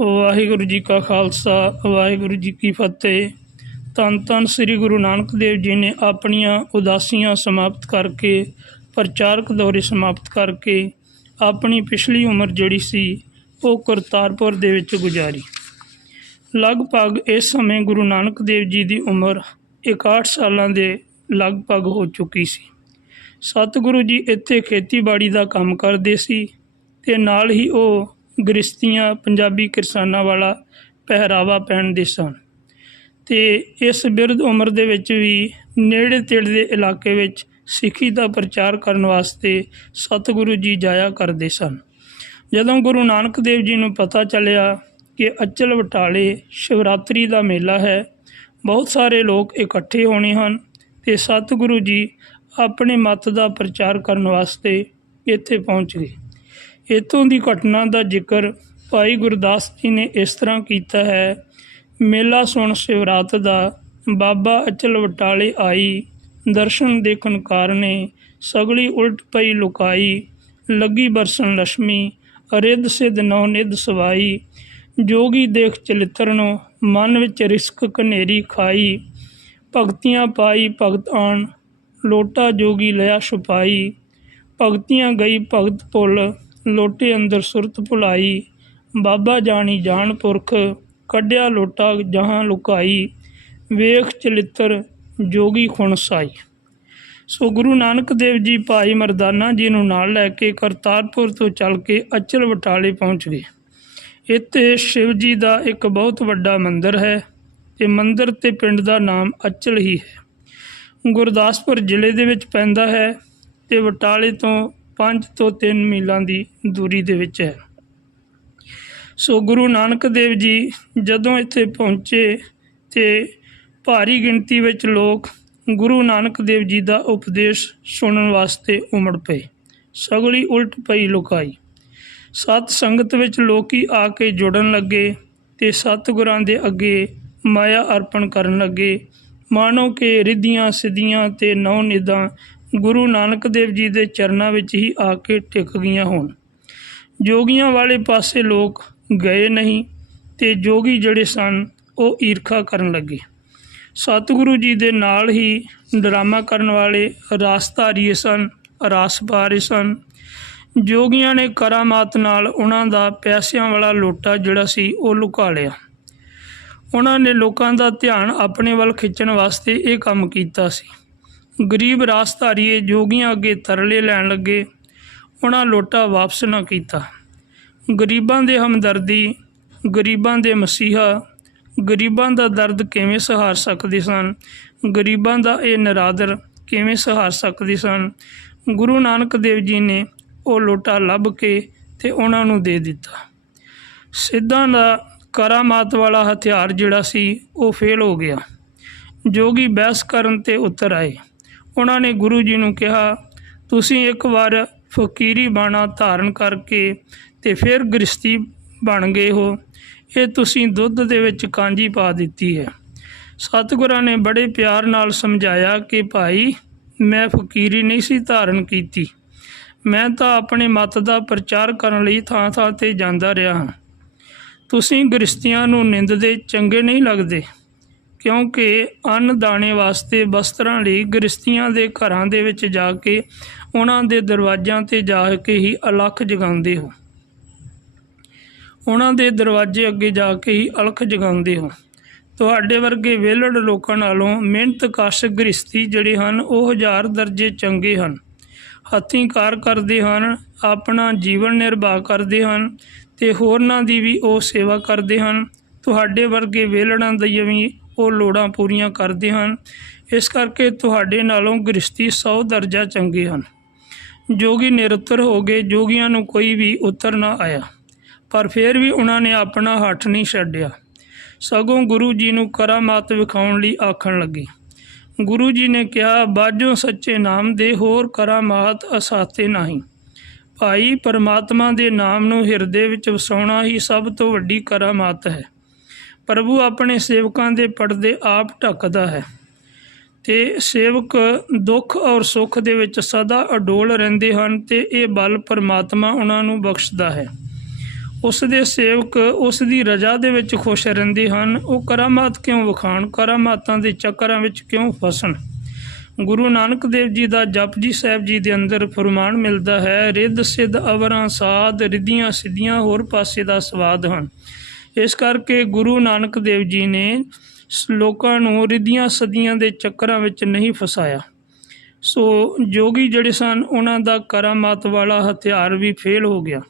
ਵਾਹਿਗੁਰੂ ਜੀ ਕਾ ਖਾਲਸਾ, ਵਾਹਿਗੁਰੂ ਜੀ ਕੀ ਫਤਿਹ। ਧੰਨ ਧੰਨ ਸ੍ਰੀ ਗੁਰੂ ਨਾਨਕ ਦੇਵ ਜੀ ਨੇ ਆਪਣੀਆਂ ਉਦਾਸੀਆਂ ਸਮਾਪਤ ਕਰਕੇ, ਪ੍ਰਚਾਰਕ ਦੌਰੇ ਸਮਾਪਤ ਕਰਕੇ ਆਪਣੀ ਪਿਛਲੀ ਉਮਰ ਜਿਹੜੀ ਸੀ, ਉਹ ਕਰਤਾਰਪੁਰ ਦੇ ਵਿੱਚ ਗੁਜ਼ਾਰੀ। ਲਗਭਗ ਇਸ ਸਮੇਂ ਗੁਰੂ ਨਾਨਕ ਦੇਵ ਜੀ ਦੀ ਉਮਰ 61 ਸਾਲਾਂ ਦੇ ਲਗਭਗ ਹੋ ਚੁੱਕੀ ਸੀ। ਸਤਿਗੁਰੂ ਜੀ ਇੱਥੇ ਖੇਤੀਬਾੜੀ ਦਾ ਕੰਮ ਕਰਦੇ ਸੀ ਤੇ ਨਾਲ ਹੀ ਉਹ ਗ੍ਰਿਸ਼ਤੀਆਂ ਪੰਜਾਬੀ ਕਿਰਸਾਨਾਂ ਵਾਲਾ ਪਹਿਰਾਵਾ ਪਹਿਨਦੇ ਸਨ ਤੇ ਇਸ ਬਿਰਧ ਉਮਰ ਦੇ ਵਿੱਚ ਵੀ ਨੇੜੇ ਤੇੜੇ ਦੇ ਇਲਾਕੇ ਵਿੱਚ ਸਿੱਖੀ ਦਾ ਪ੍ਰਚਾਰ ਕਰਨ ਵਾਸਤੇ ਸਤਿਗੁਰੂ ਜੀ ਜਾਇਆ ਕਰਦੇ ਸਨ। ਜਦੋਂ ਗੁਰੂ ਨਾਨਕ ਦੇਵ ਜੀ ਨੂੰ ਪਤਾ ਚੱਲਿਆ ਕਿ ਅਚਲ ਬਟਾਲੇ ਸ਼ਿਵਰਾਤਰੀ ਦਾ ਮੇਲਾ ਹੈ, ਬਹੁਤ ਸਾਰੇ ਲੋਕ ਇਕੱਠੇ ਹੋਣੇ ਹਨ ਤੇ ਸਤਿਗੁਰੂ ਜੀ ਆਪਣੇ ਮਤ ਦਾ ਪ੍ਰਚਾਰ ਕਰਨ ਵਾਸਤੇ ਇੱਥੇ ਪਹੁੰਚ ਗਏ। ਇੱਥੋਂ ਦੀ ਘਟਨਾ ਦਾ ਜ਼ਿਕਰ ਭਾਈ ਗੁਰਦਾਸ ਜੀ ਨੇ ਇਸ ਤਰ੍ਹਾਂ ਕੀਤਾ ਹੈ। ਮੇਲਾ ਸੁਣ ਸ਼ਿਵਰਾਤ ਦਾ ਬਾਬਾ ਅਚਲ ਵਟਾਲੇ ਆਈ। ਦਰਸ਼ਨ ਦੇਖਣ ਕਾਰਨੇ ਸਗਲੀ ਉਲਟ ਪਈ ਲੁਕਾਈ। ਲੱਗੀ ਬਰਸਨ ਲక్ష్ਮੀ ਅਰਿੱਧ ਸਿਧ ਨੌ ਨਿਧ ਸਵਾਈ। ਜੋਗੀ ਦੇਖ ਚਲਿਤਰਨੋ ਮਨ ਵਿੱਚ ਰਿਸਕ ਕਨੇਰੀ ਖਾਈ। ਭਗਤੀਆਂ ਪਾਈ ਭਗਤ ਆਣ, ਲੋਟਾ ਜੋਗੀ ਲਿਆ ਛੁਪਾਈ। ਭਗਤੀਆਂ ਗਈ ਭਗਤ ਭੁੱਲ ਲੋਟੇ ਅੰਦਰ ਸੁਰਤ ਭੁਲਾਈ, ਬਾਬਾ ਜਾਣੀ ਜਾਣ ਪੁਰਖ, ਕੱਢਿਆ ਲੋਟਾ ਜਹਾਂ ਲੁਕਾਈ, ਵੇਖ ਚਲਿੱਤਰ ਜੋਗੀ ਖੁਣ ਸਾਈ। ਸੋ ਗੁਰੂ ਨਾਨਕ ਦੇਵ ਜੀ ਭਾਈ ਮਰਦਾਨਾ ਜੀ ਨੂੰ ਨਾਲ ਲੈ ਕੇ ਕਰਤਾਰਪੁਰ ਤੋਂ ਚੱਲ ਕੇ ਅਚਲ ਬਟਾਲੇ ਪਹੁੰਚ ਗਏ। ਇੱਥੇ ਸ਼ਿਵ ਜੀ ਦਾ ਇੱਕ ਬਹੁਤ ਵੱਡਾ ਮੰਦਿਰ ਹੈ, ਤੇ ਮੰਦਿਰ ਤੇ ਪਿੰਡ ਦਾ ਨਾਮ ਅਚਲ ਹੀ ਹੈ। ਗੁਰਦਾਸਪੁਰ ਜ਼ਿਲ੍ਹੇ ਦੇ ਵਿੱਚ ਪੈਂਦਾ ਹੈ, ਤੇ ਬਟਾਲੇ ਤੋਂ 5 ਤੋਂ 3 ਮੀਲਾਂ ਦੀ ਦੂਰੀ ਦੇ ਵਿੱਚ ਹੈ। ਸੋ ਗੁਰੂ ਨਾਨਕ ਦੇਵ ਜੀ ਜਦੋਂ ਇੱਥੇ ਪਹੁੰਚੇ ਤੇ ਭਾਰੀ ਗਿਣਤੀ ਵਿੱਚ ਲੋਕ ਗੁਰੂ ਨਾਨਕ ਦੇਵ ਜੀ ਦਾ ਉਪਦੇਸ਼ ਸੁਣਨ ਵਾਸਤੇ ਉਮੜ ਪਏ। ਸਗਲੀ ਉਲਟ ਪਈ ਲੁਕਾਈ। ਸਤ ਸੰਗਤ ਵਿੱਚ ਲੋਕੀ ਆ ਕੇ ਜੁੜਨ ਲੱਗੇ ਤੇ ਸਤਿਗੁਰਾਂ ਦੇ ਅੱਗੇ ਮਾਇਆ ਅਰਪਣ ਕਰਨ ਲੱਗੇ। ਮਾਨੋ ਕਿ ਰਿੱਧੀਆਂ ਸਿੱਧੀਆਂ ਤੇ ਨੌ ਨਿਦਾਂ ਗੁਰੂ ਨਾਨਕ ਦੇਵ ਜੀ ਦੇ ਚਰਨਾਂ ਵਿੱਚ ਹੀ ਆ ਕੇ ਟਿਕ ਗਈਆਂ ਹੋਣ। ਜੋਗੀਆਂ ਵਾਲੇ ਪਾਸੇ ਲੋਕ ਗਏ ਨਹੀਂ ਤੇ ਜੋਗੀ ਜਿਹੜੇ ਸਨ, ਉਹ ਈਰਖਾ ਕਰਨ ਲੱਗੇ। ਸਤਿਗੁਰੂ ਜੀ ਦੇ ਨਾਲ ਹੀ ਡਰਾਮਾ ਕਰਨ ਵਾਲੇ ਰਾਸਧਾਰੀਏ ਸਨ ਰਾਸ ਪਾਰੇ ਸਨ। ਜੋਗੀਆਂ ਨੇ ਕਰਾਮਾਤ ਨਾਲ ਉਹਨਾਂ ਦਾ ਪੈਸਿਆਂ ਵਾਲਾ ਲੋਟਾ ਜਿਹੜਾ ਸੀ, ਉਹ ਲੁਕਾ ਲਿਆ। ਉਹਨਾਂ ਨੇ ਲੋਕਾਂ ਦਾ ਧਿਆਨ ਆਪਣੇ ਵੱਲ ਖਿੱਚਣ ਵਾਸਤੇ ਇਹ ਕੰਮ ਕੀਤਾ ਸੀ। ਗਰੀਬ ਰਾਸਧਾਰੀਏ ਜੋਗੀਆਂ ਅੱਗੇ ਤਰਲੇ ਲੈਣ ਲੱਗੇ। ਉਹਨਾਂ ਲੋਟਾ ਵਾਪਸ ਨਾ ਕੀਤਾ। ਗਰੀਬਾਂ ਦੇ ਹਮਦਰਦੀ, ਗਰੀਬਾਂ ਦੇ ਮਸੀਹਾ, ਗਰੀਬਾਂ ਦਾ ਦਰਦ ਕਿਵੇਂ ਸਹਾਰ ਸਕਦੇ ਸਨ? ਗਰੀਬਾਂ ਦਾ ਇਹ ਨਰਾਦਰ ਕਿਵੇਂ ਸਹਾਰ ਸਕਦੇ ਸਨ? ਗੁਰੂ ਨਾਨਕ ਦੇਵ ਜੀ ਨੇ ਉਹ ਲੋਟਾ ਲੱਭ ਕੇ ਤੇ ਉਹਨਾਂ ਨੂੰ ਦੇ ਦਿੱਤਾ। ਸਿੱਧਾਂ ਦਾ ਕਰਾਮਾਤ ਵਾਲਾ ਹਥਿਆਰ ਜਿਹੜਾ ਸੀ, ਉਹ ਫੇਲ ਹੋ ਗਿਆ। ਜੋਗੀ ਬਹਿਸ ਕਰਨ ਤੇ ਉਤਰ ਆਏ। ਉਹਨਾਂ ਨੇ ਗੁਰੂ ਜੀ ਨੂੰ ਕਿਹਾ, ਤੁਸੀਂ ਇੱਕ ਵਾਰ ਫਕੀਰੀ ਬਾਣਾ ਧਾਰਨ ਕਰਕੇ ਤੇ ਫਿਰ ਗ੍ਰਸਤੀ ਬਣ ਗਏ ਹੋ। ਇਹ ਤੁਸੀਂ ਦੁੱਧ ਦੇ ਵਿੱਚ ਕਾਂਜੀ ਪਾ ਦਿੱਤੀ ਹੈ। ਸਤਿਗੁਰਾਂ ਨੇ ਬੜੇ ਪਿਆਰ ਨਾਲ ਸਮਝਾਇਆ ਕਿ, ਭਾਈ, ਮੈਂ ਫਕੀਰੀ ਨਹੀਂ ਸੀ ਧਾਰਨ ਕੀਤੀ। ਮੈਂ ਤਾਂ ਆਪਣੇ ਮਤ ਦਾ ਪ੍ਰਚਾਰ ਕਰਨ ਲਈ ਥਾਂ-ਥਾਂ ਤੇ ਜਾਂਦਾ ਰਿਹਾ ਹਾਂ। ਤੁਸੀਂ ਗ੍ਰਸਤੀਆਂ ਨੂੰ ਨਿੰਦਦੇ ਚੰਗੇ ਨਹੀਂ ਲੱਗਦੇ। ਕਿਉਂਕਿ ਅੰਨ ਦਾਣੇ ਵਾਸਤੇ ਬਸਤਰਾਂ ਲਈ ਗ੍ਰਸਤੀਆਂ ਦੇ ਘਰਾਂ ਦੇ ਵਿੱਚ ਜਾ ਕੇ ਉਹਨਾਂ ਦੇ ਦਰਵਾਜ਼ਿਆਂ ਤੇ ਜਾ ਕੇ ਹੀ ਅਲਖ ਜਗਾਉਂਦੇ ਹੋ। ਉਹਨਾਂ ਦੇ ਦਰਵਾਜ਼ੇ ਅੱਗੇ ਜਾ ਕੇ ਹੀ ਅਲਖ ਜਗਾਉਂਦੇ ਹੋ। ਤੁਹਾਡੇ ਵਰਗੇ ਵਿਹਲੜ ਲੋਕਾਂ ਨਾਲੋਂ ਮਿਹਨਤ ਕਸ਼ ਗ੍ਰਸਤੀ ਜਿਹੜੇ ਹਨ, ਉਹ ਹਜ਼ਾਰ ਦਰਜੇ ਚੰਗੇ ਹਨ। ਹੱਥੀਂ ਕਾਰ ਕਰਦੇ ਹਨ, ਆਪਣਾ ਜੀਵਨ ਨਿਰਵਾਹ ਕਰਦੇ ਹਨ ਤੇ ਹੋਰਨਾਂ ਦੀ ਵੀ ਉਹ ਸੇਵਾ ਕਰਦੇ ਹਨ। ਤੁਹਾਡੇ ਵਰਗੇ ਵਿਹਲੜਾਂ ਦੀ ਵੀ ਉਹ ਲੋੜਾਂ ਪੂਰੀਆਂ ਕਰਦੇ ਹਨ। ਇਸ ਕਰਕੇ ਤੁਹਾਡੇ ਨਾਲੋਂ ਗ੍ਰਸਤੀ 100 ਦਰਜਾ ਚੰਗੇ ਹਨ। ਜੋਗੀ ਨਿਰੁੱਤਰ ਹੋ ਗਏ ਜੋਗੀਆਂ ਨੂੰ ਕੋਈ ਵੀ ਉੱਤਰ ਨਾ ਆਇਆ। ਪਰ ਫਿਰ ਵੀ ਉਹਨਾਂ ਨੇ ਆਪਣਾ ਹੱਥ ਨਹੀਂ ਛੱਡਿਆ। ਸਗੋਂ ਗੁਰੂ ਜੀ ਨੂੰ ਕਰਾਮਾਤ ਵਿਖਾਉਣ ਲਈ ਆਖਣ ਲੱਗੇ। ਗੁਰੂ ਜੀ ਨੇ ਕਿਹਾ, ਬਾਝੋਂ ਸੱਚੇ ਨਾਮ ਦੇ ਹੋਰ ਕਰਾਮਾਤ ਅਸਾਤੇ ਨਹੀਂ। ਭਾਈ, ਪਰਮਾਤਮਾ ਦੇ ਨਾਮ ਨੂੰ ਹਿਰਦੇ ਵਿੱਚ ਵਸਾਉਣਾ ਹੀ ਸਭ ਤੋਂ ਵੱਡੀ ਕਰਾਮਾਤ ਹੈ। ਪ੍ਰਭੂ ਆਪਣੇ ਸੇਵਕਾਂ ਦੇ ਪਰਦੇ ਆਪ ਢੱਕਦਾ ਹੈ ਤੇ ਸੇਵਕ ਦੁੱਖ ਔਰ ਸੁੱਖ ਦੇ ਵਿੱਚ ਸਦਾ ਅਡੋਲ ਰਹਿੰਦੇ ਹਨ ਤੇ ਇਹ ਬਲ ਪਰਮਾਤਮਾ ਉਹਨਾਂ ਨੂੰ ਬਖਸ਼ਦਾ ਹੈ। ਉਸ ਦੇ ਸੇਵਕ ਉਸ ਦੀ ਰਜ਼ਾ ਦੇ ਵਿੱਚ ਖੁਸ਼ ਰਹਿੰਦੇ ਹਨ। ਉਹ ਕਰਾਮਾਤ ਕਿਉਂ ਵਿਖਾਣ ਕਰਾਮਾਤਾਂ ਦੇ ਚੱਕਰਾਂ ਵਿੱਚ ਕਿਉਂ ਫਸਣ? ਗੁਰੂ ਨਾਨਕ ਦੇਵ ਜੀ ਦਾ ਜਪਜੀ ਸਾਹਿਬ ਜੀ ਦੇ ਅੰਦਰ ਫਰਮਾਨ ਮਿਲਦਾ ਹੈ, ਰਿੱਧ ਸਿੱਧ ਅਵਰਾਂ ਸਾਧ, ਰਿੱਧੀਆਂ ਸਿੱਧੀਆਂ ਹੋਰ ਪਾਸੇ ਦਾ ਸਵਾਦ ਹਨ। ਇਸ ਕਰਕੇ ਗੁਰੂ ਨਾਨਕ ਦੇਵ ਜੀ ਨੇ ਲੋਕਾਂ ਨੂੰ ਰਿਧੀਆਂ ਸਦੀਆਂ ਦੇ ਚੱਕਰਾਂ ਵਿੱਚ ਨਹੀਂ ਫਸਾਇਆ। ਸੋ ਜੋਗੀ ਜਿਹੜੇ ਸਨ, ਉਹਨਾਂ ਦਾ ਕਰਾਮਾਤ ਵਾਲਾ ਹਥਿਆਰ ਵੀ ਫੇਲ ਹੋ ਗਿਆ।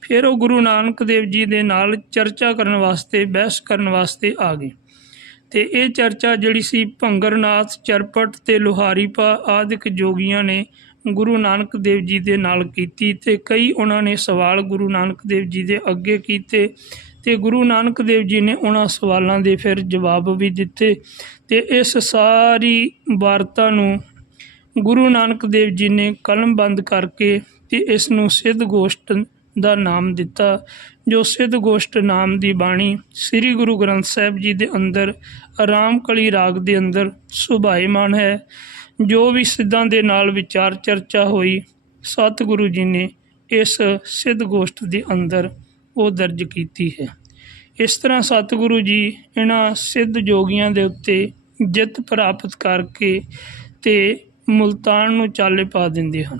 ਫਿਰ ਉਹ ਗੁਰੂ ਨਾਨਕ ਦੇਵ ਜੀ ਦੇ ਨਾਲ ਚਰਚਾ ਕਰਨ ਵਾਸਤੇ, ਬਹਿਸ ਕਰਨ ਵਾਸਤੇ ਆ ਗਏ। ਤੇ ਇਹ ਚਰਚਾ ਜਿਹੜੀ ਸੀ, ਭੰਗਰਨਾਥ, ਚਰਪਟ ਤੇ ਲੋਹਾਰੀਪਾ ਆਦਿਕ ਜੋਗੀਆਂ ਨੇ ਗੁਰੂ ਨਾਨਕ ਦੇਵ ਜੀ ਦੇ ਨਾਲ ਕੀਤੀ ਤੇ ਕਈ ਉਹਨਾਂ ਨੇ ਸਵਾਲ ਗੁਰੂ ਨਾਨਕ ਦੇਵ ਜੀ ਦੇ ਅੱਗੇ ਕੀਤੇ। ਤੇ ਗੁਰੂ ਨਾਨਕ ਦੇਵ ਜੀ ਨੇ ਉਹਨਾਂ ਸਵਾਲਾਂ ਦੇ ਫਿਰ ਜਵਾਬ ਵੀ ਦਿੱਤੇ ਤੇ ਇਸ ਸਾਰੀ ਵਾਰਤਾ ਨੂੰ ਗੁਰੂ ਨਾਨਕ ਦੇਵ ਜੀ ਨੇ ਕਲਮ ਬੰਦ ਕਰਕੇ ਤੇ ਇਸ ਨੂੰ ਸਿੱਧ ਗੋਸ਼ਟ ਦਾ ਨਾਮ ਦਿੱਤਾ, ਜੋ ਸਿੱਧ ਗੋਸ਼ਟ ਨਾਮ ਦੀ ਬਾਣੀ ਸ੍ਰੀ ਗੁਰੂ ਗ੍ਰੰਥ ਸਾਹਿਬ ਜੀ ਦੇ ਅੰਦਰ ਆਰਾਮ ਕਲੀ ਰਾਗ ਦੇ ਅੰਦਰ ਸੁਭਾਏਮਾਨ ਹੈ, ਜੋ ਵੀ ਸਿੱਧਾਂ ਦੇ ਨਾਲ ਵਿਚਾਰ ਚਰਚਾ ਹੋਈ, ਸਤਿਗੁਰੂ ਜੀ ਨੇ ਇਸ ਸਿੱਧ ਗੋਸ਼ਟ ਦੇ ਅੰਦਰ ਉਹ ਦਰਜ ਕੀਤੀ ਹੈ। ਇਸ ਤਰ੍ਹਾਂ ਸਤਿਗੁਰੂ ਜੀ ਇਹਨਾਂ ਸਿੱਧ ਜੋਗੀਆਂ ਦੇ ਉੱਤੇ ਜਿੱਤ ਪ੍ਰਾਪਤ ਕਰਕੇ ਤੇ ਮੁਲਤਾਨ ਨੂੰ ਚਾਲੇ ਪਾ ਦਿੰਦੇ ਹਨ।